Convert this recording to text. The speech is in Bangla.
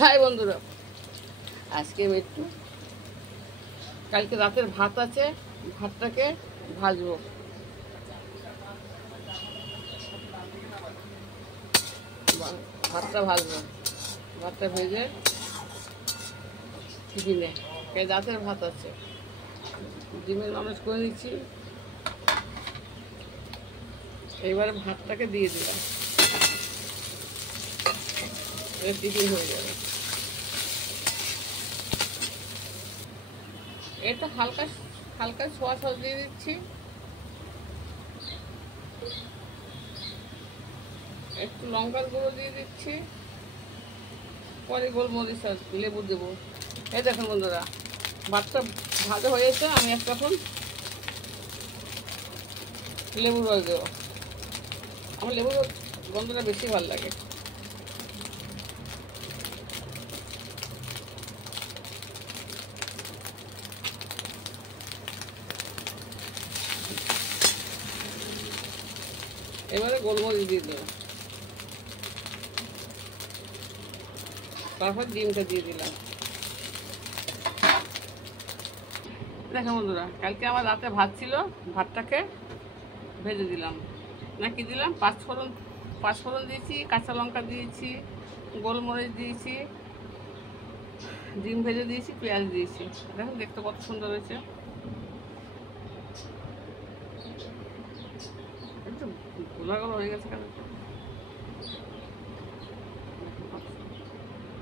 হাই বন্ধুরা, আজকে আমি একটু কালকে রাতের ভাত আছে, ভাতটাকে ভাজবো। ভাতটা ভাজবো, ভাতটা ভেজে টিফিনে রাতের ভাত আছে, ডিমের অমলেট করে নিচ্ছি। এইবারে ভাতটাকে দিয়ে দিলাম, টিফিন হয়ে যাবে। এটা হালকা হালকা সোয়া সস দিয়ে দিচ্ছি, একটু লঙ্কার গুঁড়ো দিয়ে দিচ্ছি, পরে গোলমরিচ আর লেবু দেবো। এই দেখুন বন্ধুরা, ভাতটা ভাজা হয়েছে, আমি একটা এখন লেবুর রস দেবো। আমার লেবুর গন্ধটা বেশি ভালো লাগে। এবারে গোলমরিচ দিয়ে দেবো, তারপর ডিমটা দিয়ে দিলাম। দেখো বন্ধুরা, কালকে আমার রাতে ভাত ছিল, ভাতটাকে ভেজে দিলাম, না কি দিলাম, পাঁচফোড়ন দিয়েছি, কাঁচা লঙ্কা দিয়েছি, গোলমরিচ দিয়েছি, ডিম ভেজে দিয়েছি, পেঁয়াজ দিয়েছি। দেখুন দেখতে কত সুন্দর হয়েছে। একটু গোলা গোলা হয়ে গেছে কেন?